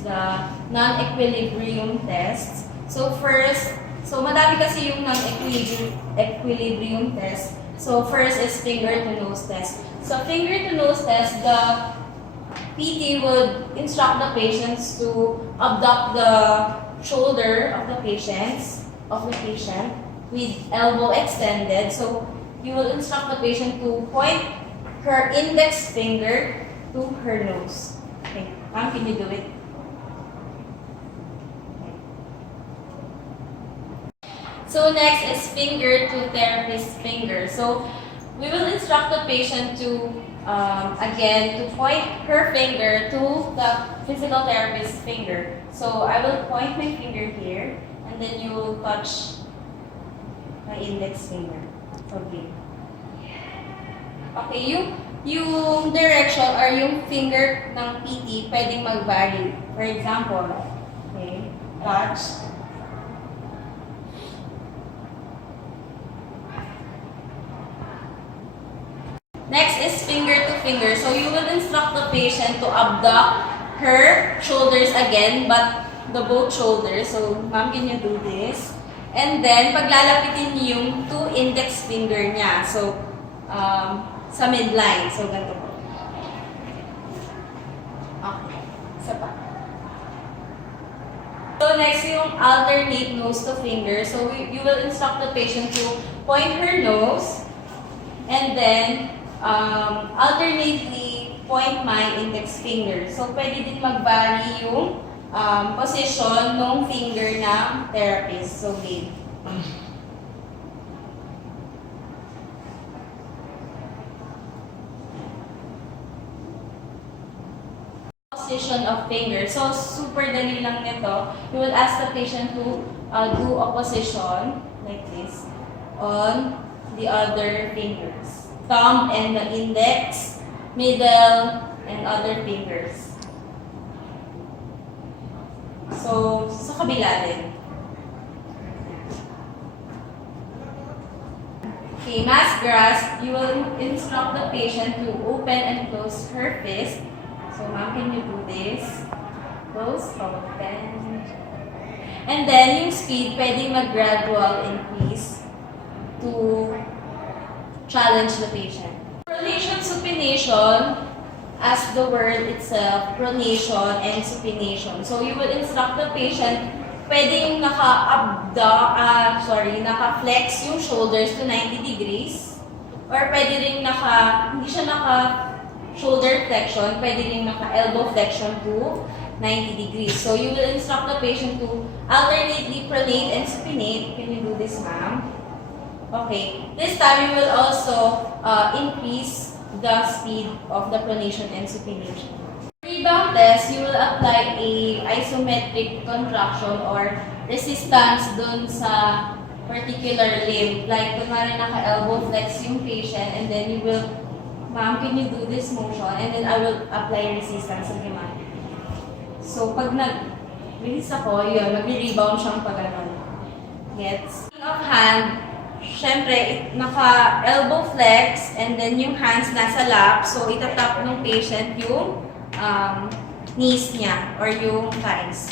is the non-equilibrium test. So first, madami kasi yung non-equilibrium test. So first is finger to nose test. So finger to nose test, the PT would instruct the patients to abduct the shoulder of the patient with elbow extended. So you will instruct the patient to point her index finger to her nose. Okay, ma'am, can you do it? So next is finger to therapist finger. So we will instruct the patient to, again, to point her finger to the physical therapist finger. So I will point my finger here, and then you will touch my index finger. Okay. Okay, yung direction or yung finger ng PT pwedeng mag-vary. For example, okay, touch. Next is finger to finger. So you will instruct the patient to abduct her shoulders again, but the both shoulders. So, ma'am, can you do this? And then, paglalapitin niyo yung two index finger niya. So, sa midline. So, ganito po. Okay. Isa pa. So, next yung alternate nose to finger. So, you will instruct the patient to point her nose and then alternately point my index finger. So, pwede din mag-vary yung position ng finger ng therapist. So, wait. Position of finger. So, super dali lang nito. You will ask the patient to do a position like this on the other fingers. Thumb and the index, middle, and other fingers. So, sa kabila din. Okay, mass grasp, you will instruct the patient to open and close her fist. So, ma'am, can you do this? Close, open. And then, yung speed, pwedeng mag-gradual increase to challenge the patient. Pronation, supination, as the word itself, pronation and supination. So you will instruct the patient, pwedeng naka-flex yung shoulders to 90 degrees, or pwede rin hindi siya naka-shoulder flexion, pwede rin naka-elbow flexion to 90 degrees. So you will instruct the patient to alternately pronate and supinate. Can you do this, ma'am? Okay, this time we will also increase the speed of the pronation and supination. Rebound test, you will apply a isometric contraction or resistance dun sa particular limb. Like, kunwari naka-elbow flex yung patient, and then you will, ma'am, can you do this motion? And then I will apply resistance. Okay, ma'am. So, pag nag-release ako, yun, mag-rebound siyang pag-anon. Gets? Of hand, syempre, naka-elbow flex, and then yung hands nasa lap. So, itatap ng patient yung knees niya or yung thighs.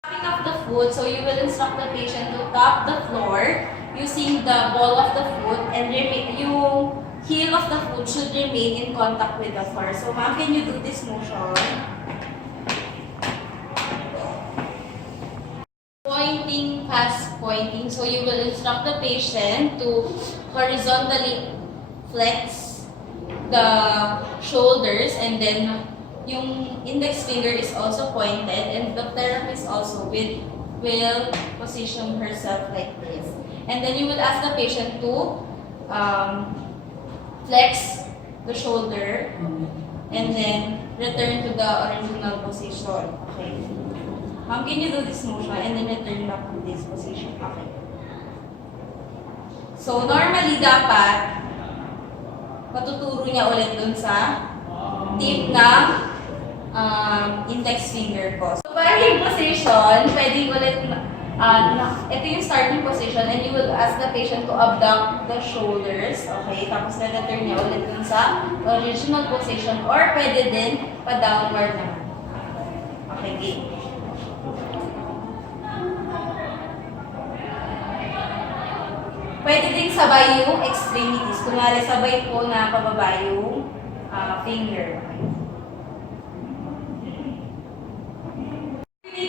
Tapping of the foot, so you will instruct the patient to tap the floor using the ball of the foot, and yung heel of the foot should remain in contact with the floor. So, ma'am, can you do this motion? Pointing past pointing. So you will instruct the patient to horizontally flex the shoulders, and then yung index finger is also pointed, and the therapist also will position herself like this. And then you will ask the patient to flex the shoulder and then return to the original position. Okay. Can you do this motion and then return back to this position? Okay. So, normally, dapat matuturo niya ulit dun sa tip ng index finger ko. So, varying position, pwedeng ulit, ito yung starting position, and you will ask the patient to abduct the shoulders. Okay, tapos na-return niya ulit dun sa original position, or pwede din pa-downward naman. Okay, game. Pwede din sabay yung extremities. Kunwari, sabay po na pababa yung finger.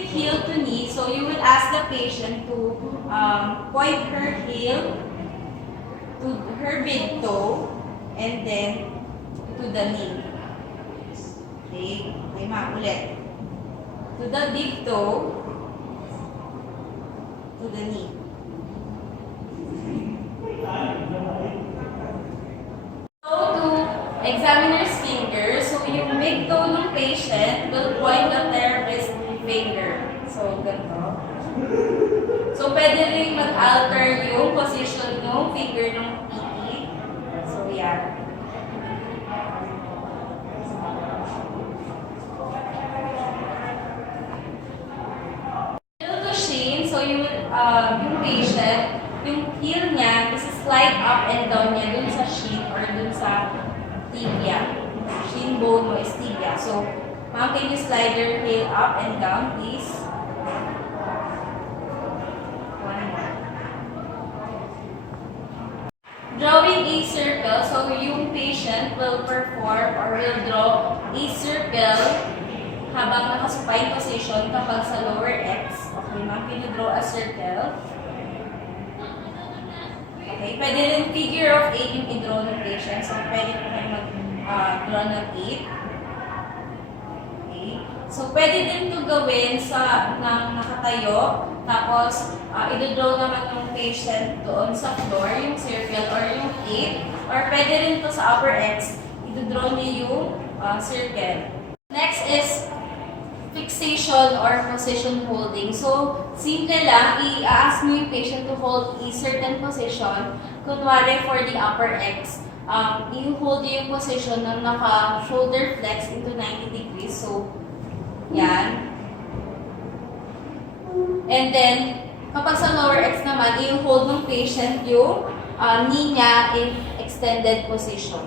Heel to knee, so you will ask the patient to point her heel to her big toe and then to the knee. Okay, okay ma'am, ulit. To the big toe, to the knee. So to examiner's finger, so yung big toe ng patient will point the therapist finger. So, ganito. So, pwede rin mag-alter yung position ng finger ng PT. So, yan. Heel-to-shin, so yung patient, yung heel niya, is slide up and down niya dun sa shin or dun sa tibia. Shin bone mo is tibia. So, ma'am, can you slide your heel up and down, please? Drawing a circle, so yung patient will perform or will draw a circle habang naka-supine position kapag sa lower X. Okay, ma'am, can you draw a circle? Okay, pwede rin figure of 8 yung i-draw ng patient. So, pwede po kayo mag-draw ng 8. Okay. So, pwede din ito gawin sa nakatayo. Tapos, i-draw naman ng patient doon sa floor, yung circle or yung 8. Or pwede rin ito sa upper X, i-draw niya yung circle. Next is fixation or position holding. So, simple lang, i-ask mo yung patient to hold a certain position. Kunwari for the upper X, i-hold yung position ng naka-shoulder flex into 90 degrees. So, yan. And then, kapag sa lower X naman, i-hold ng patient yung knee niya in extended position.